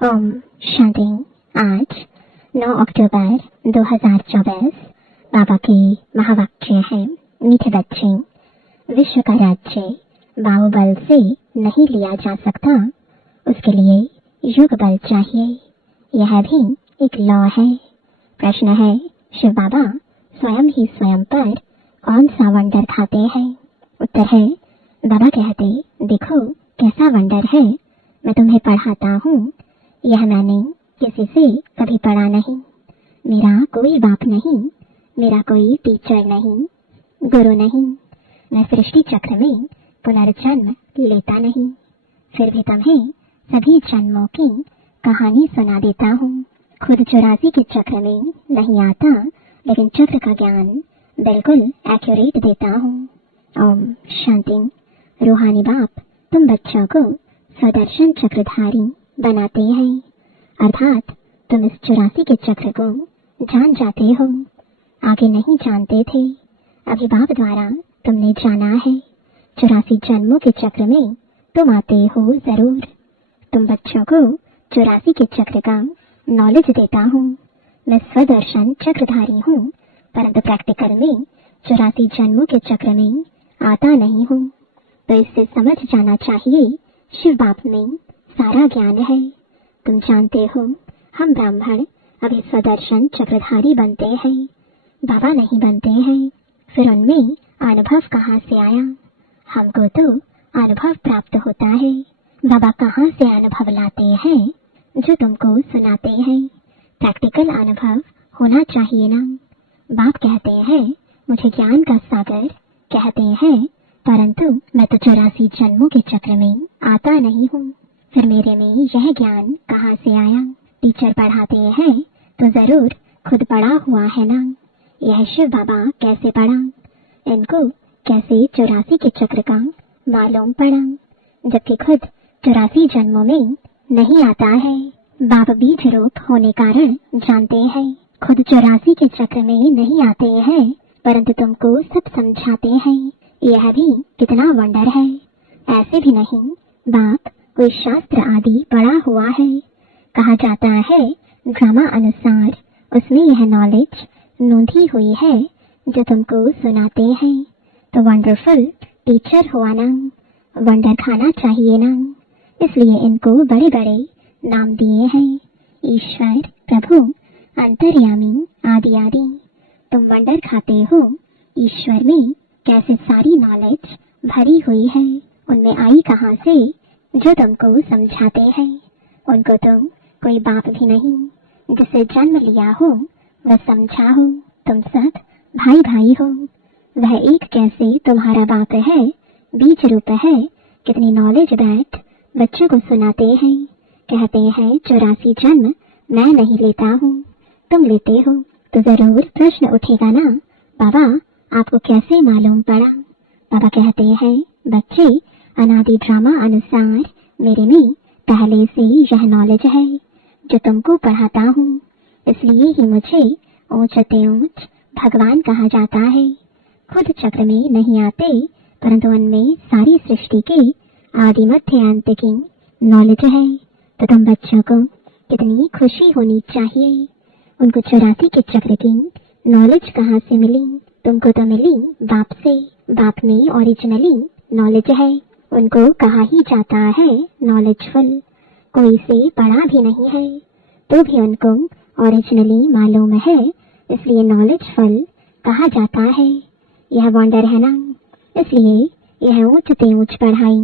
ओम शांति। आज 9 अक्टूबर 2024 बाबा के महावाक्य है। मीठे बच्चे, विश्व का राज्य बाहुबल से नहीं लिया जा सकता, उसके लिए युग बल चाहिए। यह भी एक लॉ है। प्रश्न है, शिव बाबा स्वयं ही स्वयं पर कौन सा वंडर खाते हैं? उत्तर है, बाबा कहते, देखो कैसा वंडर है, मैं तुम्हें पढ़ाता हूँ। यह मैंने किसी से कभी पढ़ा नहीं। मेरा कोई बाप नहीं, मेरा कोई टीचर नहीं, गुरु नहीं। मैं सृष्टि चक्र में पुनर्जन्म लेता नहीं, फिर भी तुम्हें सभी जन्मों की कहानी सुना देता हूँ। खुद 84 के चक्र में नहीं आता, लेकिन चक्र का ज्ञान बिल्कुल एक्यूरेट देता हूँ। ओम शांति। रूहानी बाप तुम बच्चों को स्वदर्शन चक्रधारी बनाते हैं, अर्थात तुम इस 84 के चक्र को जान जाते हो। आगे नहीं जानते थे, अभी बाप द्वारा तुमने जाना है। 84 जन्मों के चक्र में तुम आते हो जरूर। तुम बच्चों को 84 के चक्र का नॉलेज देता हूँ। मैं स्वदर्शन चक्रधारी हूँ, परंतु प्रैक्टिकल में 84 जन्मों के चक्र में आता नहीं हूँ। तो इससे समझ जाना चाहिए, शिव बाप में सारा ज्ञान है। तुम जानते हो, हम ब्राह्मण अभी स्वदर्शन चक्रधारी बनते हैं, बाबा नहीं बनते हैं। फिर उनमें अनुभव कहाँ से आया? हमको तो अनुभव प्राप्त होता है। बाबा कहाँ से अनुभव लाते हैं? जो तुमको सुनाते हैं। प्रैक्टिकल अनुभव होना चाहिए ना। बाप कहते हैं, मुझे ज्ञान का सागर कहते हैं, परंतु मैं तो 84 जन्मों के चक्र में आता नहीं हूँ। फिर मेरे में यह ज्ञान कहाँ से आया? टीचर पढ़ाते हैं तो जरूर खुद पढ़ा हुआ है ना। यह शिव बाबा कैसे पढ़ा? इनको कैसे 84 के चक्र का मालूम पड़ा, जबकि खुद 84 जन्मों में नहीं आता है। बाप बीज रूप होने कारण जानते हैं, खुद 84 के चक्र में नहीं आते हैं, परंतु तुमको सब समझाते हैं। यह भी कितना वंडर है। ऐसे भी नहीं बाप कोई शास्त्र आदि पढ़ा हुआ है। कहा जाता है ड्रामा अनुसार उसमें यह नॉलेज नोंधी हुई है जो तुमको सुनाते हैं। तो वंडरफुल टीचर हुआ ना, वंडर खाना चाहिए ना, इसलिए इनको बड़े बड़े नाम दिए हैं, ईश्वर, प्रभु, अंतर्यामी आदि आदि। तुम वंडर खाते हो। ईश्वर में कैसे सारी नॉलेज भरी हुई है, उनमें आई कहाँ से जो तुमको समझाते हैं। उनको तुम कोई बाप भी नहीं जिसे जन्म लिया हो, वह समझा हो। तुम सब भाई भाई हो। वह एक कैसे तुम्हारा बाप है, बीज रूप है। कितनी नॉलेज बैठ बच्चों को सुनाते हैं। कहते हैं 84 जन्म मैं नहीं लेता हूँ, तुम लेते हो। तो जरूर प्रश्न उठेगा ना, बाबा आपको कैसे मालूम पड़ा? बाबा कहते हैं, बच्चे अनादि ड्रामा अनुसार मेरे में पहले से यह नॉलेज है जो तुमको पढ़ाता हूँ। इसलिए ही मुझे ऊंचते ऊंच भगवान कहा जाता है। खुद चक्र में नहीं आते, परंतु उनमें सारी सृष्टि के आदि मध्य अंत की नॉलेज है। तो तुम बच्चों को कितनी खुशी होनी चाहिए। उनको 84 के चक्र की नॉलेज कहाँ से मिली? तुमको तो मिली बाप से। बाप में ओरिजिनली नॉलेज है। उनको कहा ही जाता है नॉलेजफुल। कोई से पढ़ा भी नहीं है, तो भी उनको ओरिजिनली मालूम है, इसलिए नॉलेजफुल कहा जाता है। यह वंडर है ना, इसलिए यह ऊंच से ऊंच पढ़ाई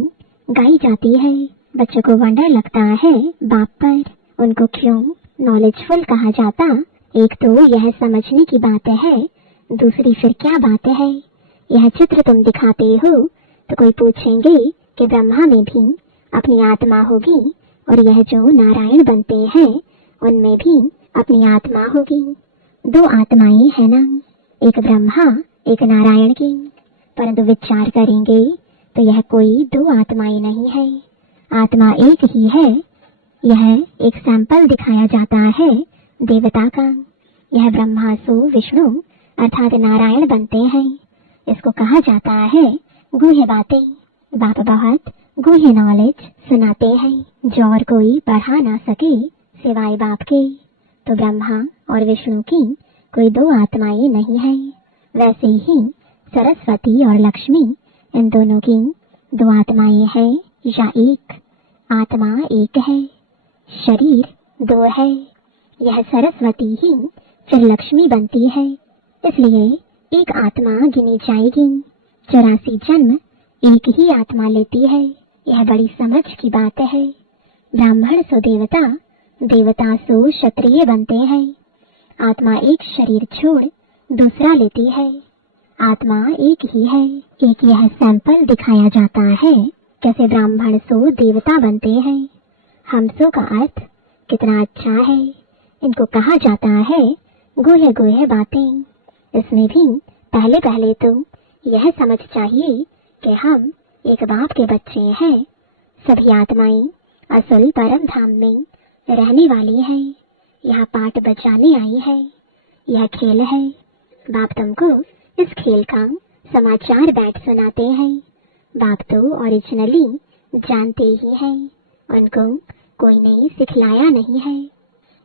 गाई जाती है। बच्चों को वंडर लगता है बाप पर। उनको क्यों नॉलेजफुल कहा जाता? एक तो यह समझने की बात है, दूसरी फिर क्या बात है? यह चित्र तुम दिखाते हो तो कोई पूछेंगे कि ब्रह्मा में भी अपनी आत्मा होगी, और यह जो नारायण बनते हैं उनमें भी अपनी आत्मा होगी। 2 आत्माएं है ना, एक ब्रह्मा एक नारायण की। परंतु विचार करेंगे तो यह कोई 2 आत्माएं नहीं है, आत्मा एक ही है। यह एक सैंपल दिखाया जाता है देवता का। यह ब्रह्मा सो विष्णु अर्थात नारायण बनते हैं। इसको कहा जाता है गुह्य बातें। बाप बहुत गुह्य नॉलेज सुनाते हैं जो और कोई पढ़ा ना सके सिवाय बाप के। तो ब्रह्मा और विष्णु की कोई दो आत्माएं नहीं है, वैसे ही सरस्वती और लक्ष्मी इन दोनों की दो आत्माएं हैं या एक आत्मा एक है, शरीर दो है। यह सरस्वती ही फिर लक्ष्मी बनती है, इसलिए एक आत्मा गिनी जाएगी। 84 जन्म एक ही आत्मा लेती है, यह बड़ी समझ की बात है। ब्राह्मण सो देवता, देवता सो क्षत्रिय बनते हैं। आत्मा एक शरीर छोड़ दूसरा लेती है, आत्मा एक ही है। एक यह सैंपल दिखाया जाता है कैसे ब्राह्मण सो देवता बनते हैं। हम सो का अर्थ कितना अच्छा है। इनको कहा जाता है गुह्य गुह्य बातें। इसमें भी पहले पहले तो यह समझ चाहिए कि हम एक बाप के बच्चे हैं। सभी आत्माएं असल परम धाम में रहने वाली है, यहाँ पाठ बचाने आई है। यह खेल है, बाप तुमको इस खेल का समाचार बैठ सुनाते हैं। बाप तो ओरिजिनली जानते ही हैं, उनको कोई ने सिखलाया नहीं है।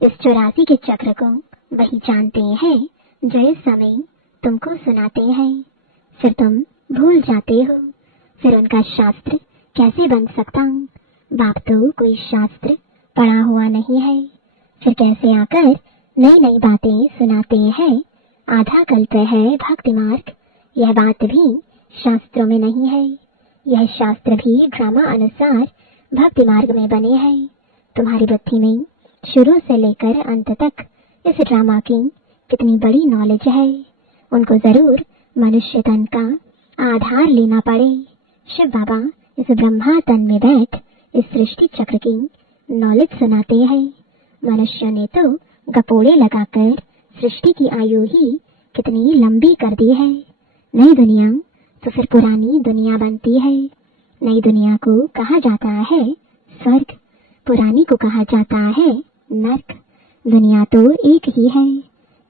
इस 84 के चक्र को वही जानते हैं जो इस समय तुमको सुनाते हैं। फिर तुम भूल जाते हो, फिर उनका शास्त्र कैसे बन सकता। बाप तो कोई शास्त्र पढ़ा हुआ नहीं है, फिर कैसे आकर नई नई बातें सुनाते हैं। आधा कल्प है भक्ति मार्ग, यह बात भी शास्त्रों में नहीं है। यह शास्त्र भी ड्रामा अनुसार भक्ति मार्ग में बने हैं। तुम्हारी बुद्धि में शुरू से लेकर अंत तक इस ड्रामा की कितनी बड़ी नॉलेज है, उनको जरूर मनुष्य तन का आधार लेना पड़े। शिव बाबा इस ब्रह्मा तन में बैठ इस सृष्टि चक्र की नॉलेज सुनाते हैं। मनुष्य ने तो गपोड़े लगाकर सृष्टि की आयु ही कितनी लंबी कर दी है। नई दुनिया तो फिर पुरानी दुनिया बनती है। नई दुनिया को कहा जाता है स्वर्ग, पुरानी को कहा जाता है नर्क। दुनिया तो एक ही है।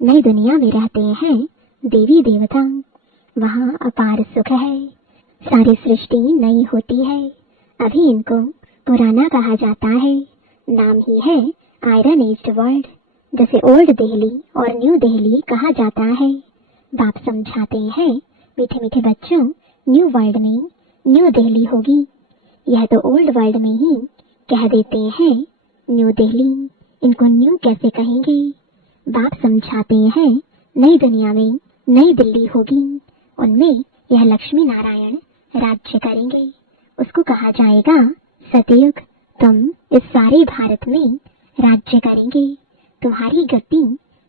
नई दुनिया में रहते हैं देवी देवता, वहाँ अपार सुख है। सारी सृष्टि नई होती है, अभी इनको पुराना कहा जाता है। नाम ही है आयरन एज वर्ल्ड, जैसे ओल्ड दिल्ली और न्यू दिल्ली कहा जाता है। बाप समझाते हैं मीठे मीठे बच्चों, न्यू वर्ल्ड में न्यू दिल्ली होगी। यह तो ओल्ड वर्ल्ड में ही कह देते हैं न्यू दिल्ली, इनको न्यू कैसे कहेंगे। बाप समझाते हैं नई दुनिया में नई दिल्ली होगी, उनमें यह लक्ष्मी नारायण राज्य करेंगे। उसको कहा जाएगा सतयुग। तुम इस सारे भारत में राज्य करेंगे। तुम्हारी गद्दी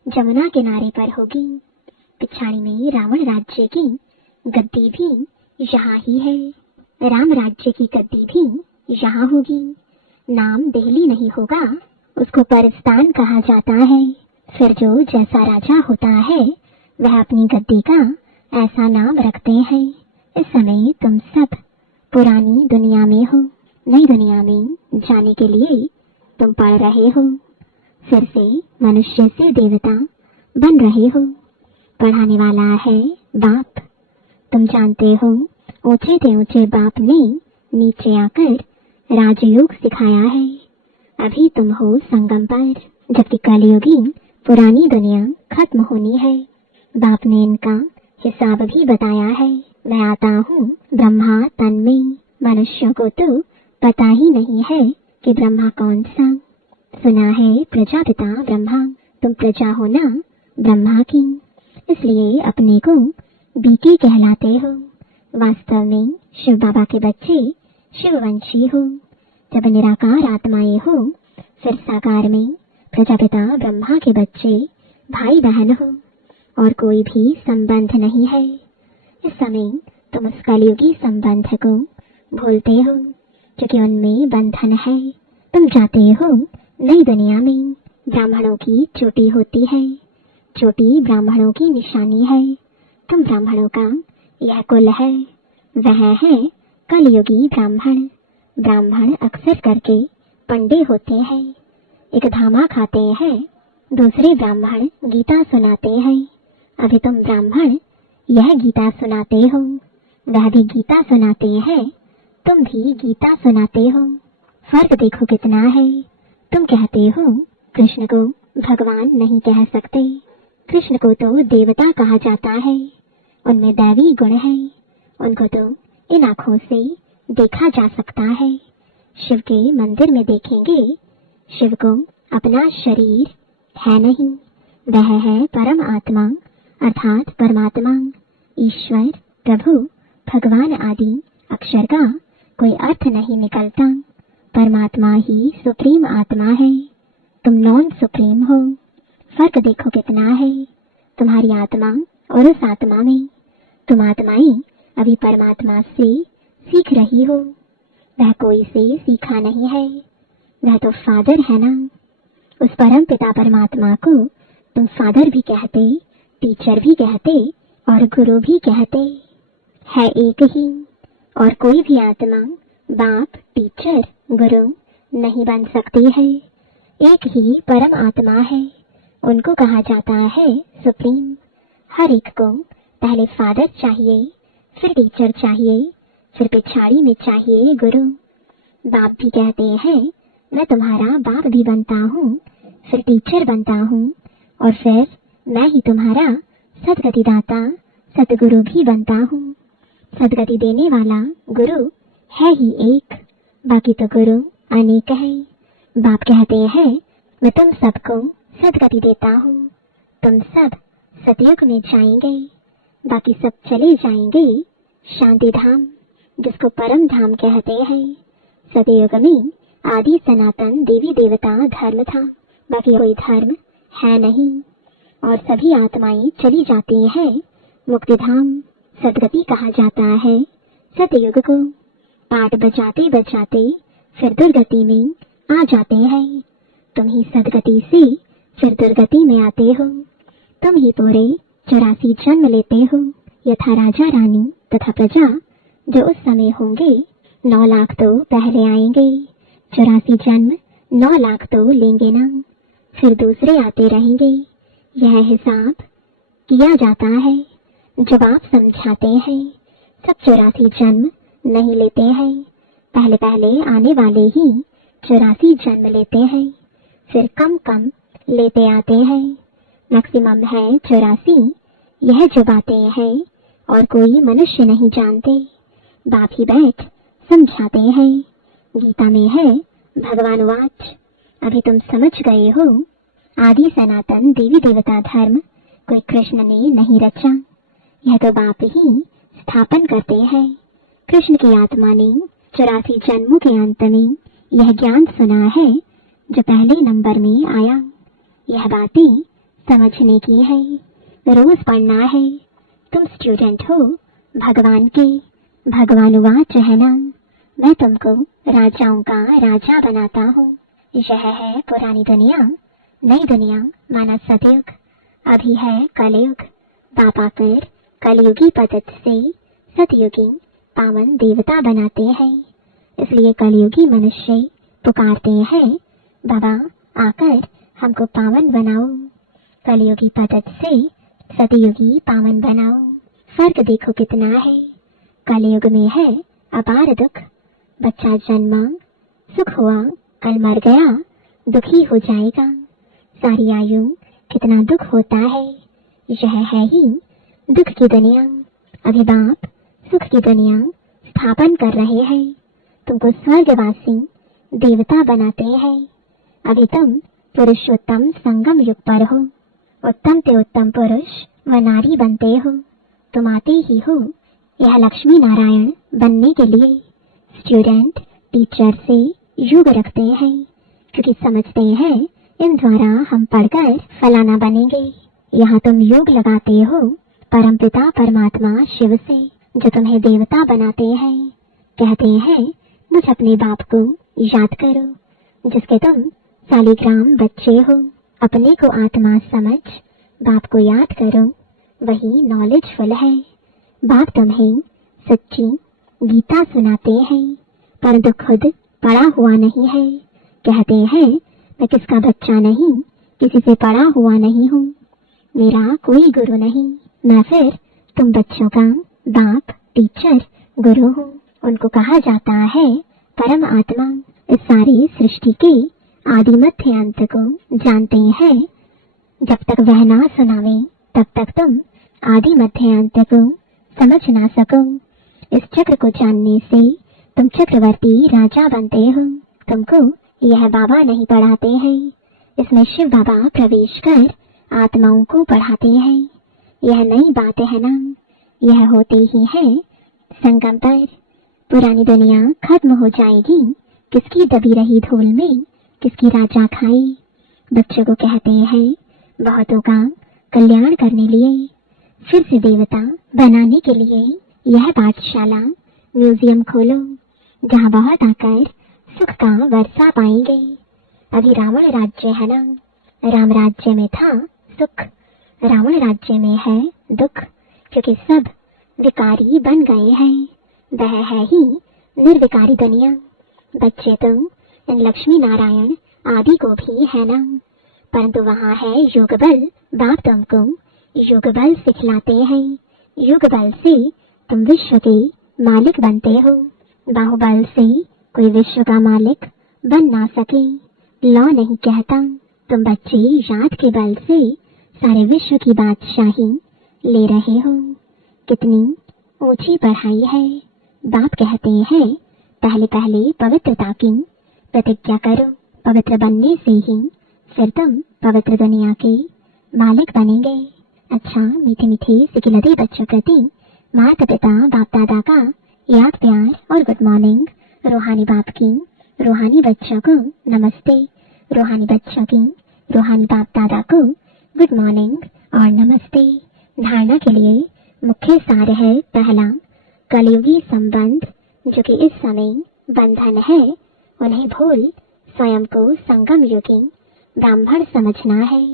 जमुना किनारे पर होगी। पिछाड़ी में रावण राज्य की गद्दी भी यहाँ ही है। राम राज्य की गद्दी भी यहाँ होगी। नाम दिल्ली नहीं होगा, उसको परस्तान कहा जाता है। फिर जो जैसा राजा होता है वह अपनी गद्दी का ऐसा नाम रखते हैं। इस समय तुम सब पुरानी दुनिया में हो, नई दुनिया में जाने के लिए तुम पढ़ रहे हो। फिर से मनुष्य से देवता बन रहे हो। पढ़ाने वाला है बाप। तुम जानते हो ऊंचे से ऊंचे बाप ने नीचे आकर राजयोग सिखाया है। अभी तुम हो संगम पर, जबकि कलयुगी पुरानी दुनिया खत्म होनी है। बाप ने इनका हिसाब भी बताया है। मैं आता हूँ ब्रह्मा तन में। मनुष्यों को तो पता ही नहीं है कि ब्रह्मा कौन सा। सुना है प्रजापिता ब्रह्मा, तुम प्रजा हो ना ब्रह्मा की, इसलिए अपने को बीटी कहलाते हो। वास्तव में शिव बाबा के बच्चे शिववंशी हो। जब निराकार आत्माएं हो, फिर साकार में प्रजापिता ब्रह्मा के बच्चे भाई बहन हो, और कोई भी संबंध नहीं है। इस समय तुम उस कलयुगी संबंध को भूलते हो, क्योंकि उनमें बंधन है। तुम जाते हो नई दुनिया में, ब्राह्मणों की चोटी होती है। चोटी ब्राह्मणों की निशानी है। तुम ब्राह्मणों का यह कुल है, वह है कलयुगी ब्राह्मण। ब्राह्मण अक्सर करके पंडे होते हैं, एक धामा खाते हैं, दूसरे ब्राह्मण गीता सुनाते हैं। अभी तुम ब्राह्मण यह गीता सुनाते हो, वह भी गीता सुनाते हैं। तुम भी गीता सुनाते हो। फर्क देखो कितना है। तुम कहते हो कृष्ण को भगवान नहीं कह सकते। कृष्ण को तो देवता कहा जाता है। उनमें दैवी गुण है। उनको तो इन आँखों से देखा जा सकता है। शिव के मंदिर में देखेंगे, शिव को अपना शरीर है नहीं। वह है परम आत्मा अर्थात परमात्मा, ईश्वर, प्रभु, भगवान आदि अक्षर का कोई अर्थ नहीं निकलता। परमात्मा ही सुप्रीम आत्मा है। तुम नॉन सुप्रीम हो। फर्क देखो कितना है तुम्हारी आत्मा और उस आत्मा में। तुम आत्माएं अभी परमात्मा से सीख रही हो। वह कोई से सीखा नहीं है। वह तो फादर है ना। उस परम पिता परमात्मा को तुम फादर भी कहते, टीचर भी कहते और गुरु भी कहते। है एक ही। और कोई भी आत्मा बाप, टीचर, गुरु नहीं बन सकती है। एक ही परम आत्मा है। उनको कहा जाता है सुप्रीम। हर एक को पहले फादर चाहिए, फिर टीचर चाहिए, फिर पिछाड़ी में चाहिए गुरु। बाप भी कहते हैं मैं तुम्हारा बाप भी बनता हूँ, फिर टीचर बनता हूँ और फिर मैं ही तुम्हारा सदगति दाता, सदगुरु भी बनता हूँ। सदगति देने वाला गुरु है ही एक, बाकी तो गुरु अनेक है। बाप कहते हैं मैं तुम सबको सदगति देता हूँ। तुम सब सतयुग में जाएंगे, बाकी सब चले जाएंगे शांति धाम, जिसको परम धाम कहते हैं। सतयुग में आदि सनातन देवी देवता धर्म था, बाकी कोई धर्म है नहीं और सभी आत्माएं चली जाती हैं मुक्ति धाम। सदगति कहा जाता है सतयुग को। पाठ बजाते बजाते फिर दुर्गति में आ जाते हैं। तुम ही सदगति से फिर दुर्गति में आते हो। तुम ही पूरे 84 जन्म लेते हो, यथा राजा रानी तथा प्रजा जो उस समय होंगे 9 लाख तो पहले आएंगे। 84 जन्म 9 लाख तो लेंगे ना, फिर दूसरे आते रहेंगे। यह हिसाब किया जाता है। जब आप समझाते हैं सब 84 जन्म नहीं लेते हैं, पहले पहले आने वाले ही 84 जन्म लेते हैं, फिर कम कम लेते आते हैं। मैक्सिमम है 84। यह जो बातें हैं और कोई मनुष्य नहीं जानते। बाप ही बैठ समझाते हैं। गीता में है भगवान वाच। अभी तुम समझ गए हो आदि सनातन देवी देवता धर्म कोई कृष्ण ने नहीं रचा, यह तो बाप ही स्थापन करते हैं। कृष्ण की आत्मा ने 84 जन्मों के अंत में यह ज्ञान सुना है जो पहले नंबर में आया। यह बातें समझने की है, रोज पढ़ना है। तुम स्टूडेंट हो भगवान के। भगवान वाच है ना, मैं तुमको राजाओं का राजा बनाता हूँ। यह है पुरानी दुनिया, नई दुनिया माना सतयुग। अभी है कलयुग। बाप आकर कलयुगी पद्धति से सतयुगी पावन देवता बनाते हैं। इसलिए कलयुगी मनुष्य पुकारते हैं बाबा आकर हमको पावन बनाओ। कलयुगी पद्धति से सतयुगी पावन बनाओ। फर्क देखो कितना है। कलयुग में है अपार दुख। बच्चा जन्मा, सुख हुआ, कल मर गया, दुखी हो जाएगा। सारी आयु कितना दुख होता है। यह है ही दुख की दुनिया। अभी बाप सुख की दुनिया स्थापन कर रहे हैं। तुमको स्वर्गवासी देवता बनाते हैं। अभी तुम पुरुषोत्तम संगम युग पर हो। उत्तम से उत्तम पुरुष व नारी बनते हो। तुम आते ही हो यह लक्ष्मी नारायण बनने के लिए। स्टूडेंट टीचर से युग रखते हैं, क्योंकि समझते हैं इन द्वारा हम पढ़कर फलाना बनेंगे। यहाँ तुम योग लगाते हो परमपिता परमात्मा शिव से, जो तुम्हें देवता बनाते हैं। कहते हैं मुझ अपने बाप को याद करो, जिसके तुम सालिग्राम बच्चे हो। अपने को आत्मा समझ बाप को याद करो, वही नॉलेजफुल है। बाप तुम्हें सच्ची गीता सुनाते हैं, परंतु खुद पढ़ा हुआ नहीं है। कहते हैं मैं किसका बच्चा नहीं, किसी से पढ़ा हुआ नहीं हूँ, मेरा कोई गुरु नहीं। मैं फिर तुम बच्चों का बाप टीचर गुरु हूँ। उनको कहा जाता है परम आत्मा। इस सारी सृष्टि के आदि मध्य अंत को जानते हैं। जब तक वह ना सुनावे तब तक तुम आदि मध्य अंत को समझ ना सको। इस चक्र को जानने से तुम चक्रवर्ती राजा बनते हो। तुमको यह बाबा नहीं पढ़ाते हैं, इसमें शिव बाबा प्रवेश कर आत्माओं को पढ़ाते हैं। यह नई बात है ना, यह होते ही है संगम पर। पुरानी दुनिया खत्म हो जाएगी, किसकी दबी रही धूल में किसकी राजा खाई। बच्चों को कहते हैं बहुतों का कल्याण करने लिए, फिर से देवता बनाने के लिए यह पाठशाला म्यूजियम खोलो, जहाँ बहुत आकर सुख का वर्षा पाएंगे। अभी रावण राज्य है ना, राम राज्य में था सुख, रावण राज्य में है दुख, क्योंकि सब विकारी बन गए हैं। वह है ही निर्विकारी दुनिया। बच्चे तो इन लक्ष्मी नारायण आदि को भी है ना, परंतु वहाँ है योग बल। बाप तुमको योग बल सिखलाते हैं। योग बल से तुम विश्व के मालिक बनते हो। बाहुबल से कोई विश्व का मालिक बन ना सके। लॉ नहीं कहता, तुम बच्चे याद के बल से सारे विश्व की बादशाही ले रहे हो। कितनी ऊंची पढ़ाई है। बाप कहते हैं पहले पहले पवित्रता की प्रतिज्ञा करो, पवित्र बनने से ही फिर तुम पवित्र दुनिया के मालिक बनेंगे। अच्छा मीठे मीठे सिकिलते बच्चों प्रति माता पिता बाप दादा का याद प्यार और गुड मॉर्निंग। रूहानी बाप की रूहानी बच्चों को नमस्ते, रूहानी बच्चों की रूहानी बाप दादा को गुड मॉर्निंग और नमस्ते। धारणा के लिए मुख्य सार है पहला, कलयुगी संबंध जो कि इस समय बंधन है, उन्हें भूल स्वयं को संगम युगी ब्राह्मण समझना है।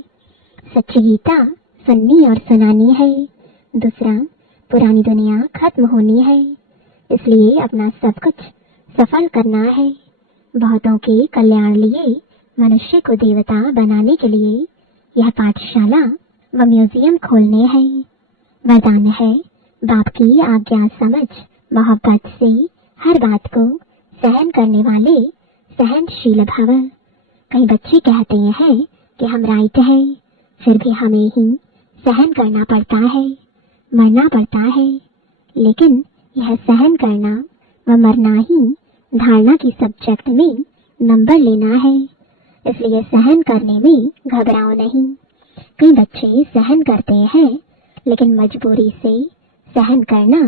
सच्ची गीता सुननी और सुनानी है। दूसरा, पुरानी दुनिया खत्म होनी है, इसलिए अपना सब कुछ सफल करना है। बहुतों के कल्याण लिए मनुष्य को देवता बनाने के लिए यह पाठशाला व म्यूजियम खोलने हैं। वरदान है बाप की आज्ञा समझ मोहब्बत से हर बात को सहन करने वाले सहनशील भव। कई बच्चे कहते हैं कि हम राइट हैं, फिर भी हमें ही सहन करना पड़ता है, मरना पड़ता है। लेकिन यह सहन करना व मरना ही धारणा की सब्जेक्ट में नंबर लेना है, इसलिए सहन करने में घबराओ नहीं। कई बच्चे सहन करते हैं, लेकिन मजबूरी से सहन करना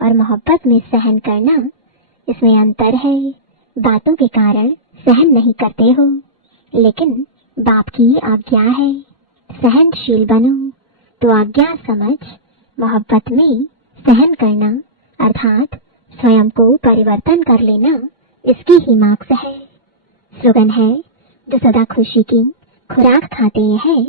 और मोहब्बत में सहन करना, इसमें अंतर है। बातों के कारण सहन नहीं करते हो, लेकिन बाप की आज्ञा है सहनशील बनो। तो आज्ञा समझ मोहब्बत में सहन करना अर्थात स्वयं को परिवर्तन कर लेना, इसकी ही मार्क्स है। स्लोगन है जो सदा खुशी की खुराक खाते हैं